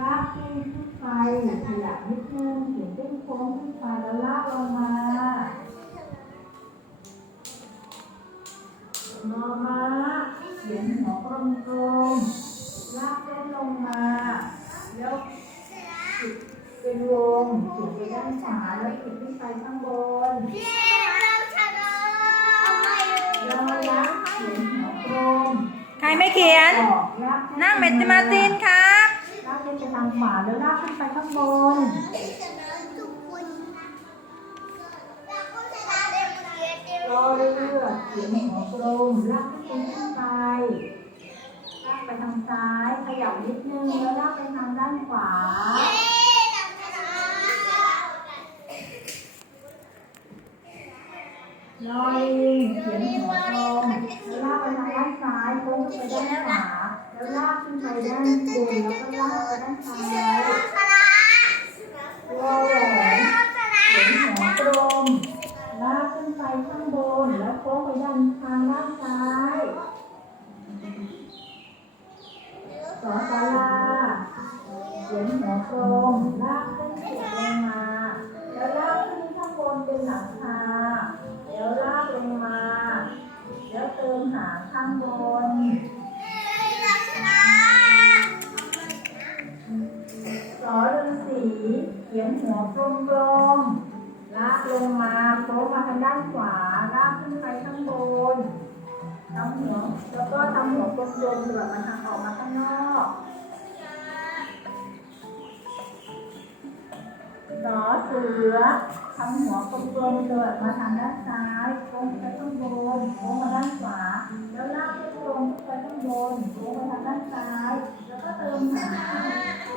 ลากขึ้นขึ้นไปขยับนิดนึงเขียนเส้นโค้งขึ้นไปแล้วลากลงมานอมาเขียนหัวกลมๆลากเส้นลงมา แล้วเป็นวงเขียนไปด้านขวาแล้วปิดขึ้นไปข้างบนยอยักษ์เขียใครไม่เขียน นั่งเมตติมาตินครับลากขึ้นไปทางขวาแล้วลากขึ้นไปข้างบน รอเรือเขียนหัวกลมลากขึ้นขึ้นไป ลากไปทางซ้าย ขยับนิดนึงแล้วลากไปทางด้านขวารอลิงเขียนหัวกลมแล้วลากไปทางด้านซ้ายโค้งไปด้านขวา ลากขึ้นไปด้านบนแล้วก็ลากไปด้านซ้ายวอแหวนเขียนหัวกลมลากขึ้นไปข้างบนแล้วโค้งไปด้านทางด้านซ้ายสอสาราเขียนหัวกลมลากขึ้นเขียนลงมา แล้วลากขึ้นข้างบนเป็นหลังคาแล้วลากลงมา แล้วเติมหางข้างบน ขียนหัวกลมๆลากลงมาโค้งมาทางด้านขวา ลากขึ้นไปข้างบนทำหัวแล้วก็ทำหัวกลมๆแบบมันทางออกมาข้างนอกสอเสือทำหัวกลมๆแบบมาทางด้านซ้ายโค้งไปข้างบนโค้งมาด้านขวา แล้วลากให้ตรงขึ้นไปข้างบนโค้งมาทางด้านซ้าย แล้วก็เติมหาง